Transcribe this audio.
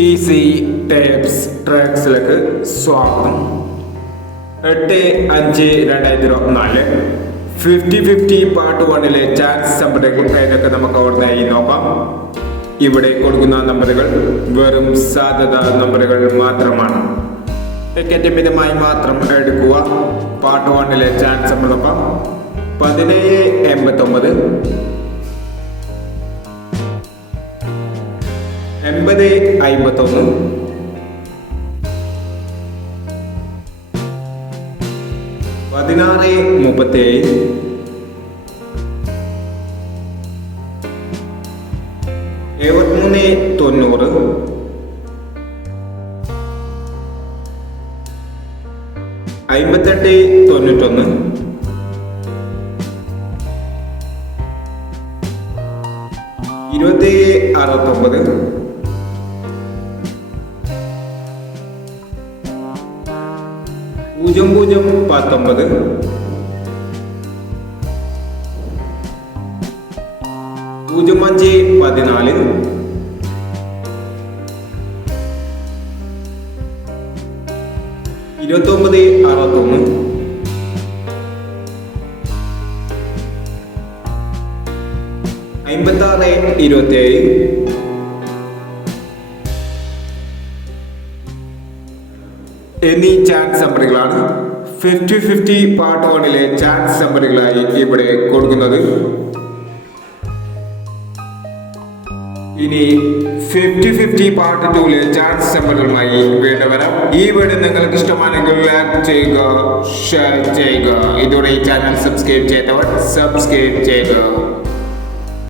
Easy tapes ട്രാക്സിലേക്ക് സ്വാഗതം. 8/5/2024 50-50 part 1 chance നമ്പറുകൾ ഏതൊക്കെ നമുക്ക് അവിടുന്ന് നോക്കാം. ഇവിടെ കൊടുക്കുന്ന നമ്പറുകൾ വെറും സാധ്യത നമ്പറുകൾ മാത്രമാണ്. ടിക്കറ്റ് മിതമായി മാത്രം എടുക്കുക. പാർട്ട് 1 ചാൻസ് നമ്പർ നോക്കാം. 1789, 8051, 1637, 7390, 5891, 2769, 0019, 0514, 2961, 5627, എന്നീ ചാൻസ് നമ്പറുകളാണ് 50-50 പാർട്ട് 1 ചാൻസ് നമ്പറുകളായി ഇവിടെ കൊടുക്കുന്നത്. ഇനി 50-50 പാർട്ട് 2 ചാൻസ് നമ്പറുകളുമായി വീണ്ടും വരാം. ഈ വീഡിയോ നിങ്ങൾക്ക് ഇഷ്ടമാണെങ്കിൽ ലൈക്ക് ചെയ്യുക, ഷെയർ ചെയ്യുക. ഇതോടെ ഈ ചാനൽ സബ്സ്ക്രൈബ് ചെയ്തവർ സബ്സ്ക്രൈബ് ചെയ്യുക.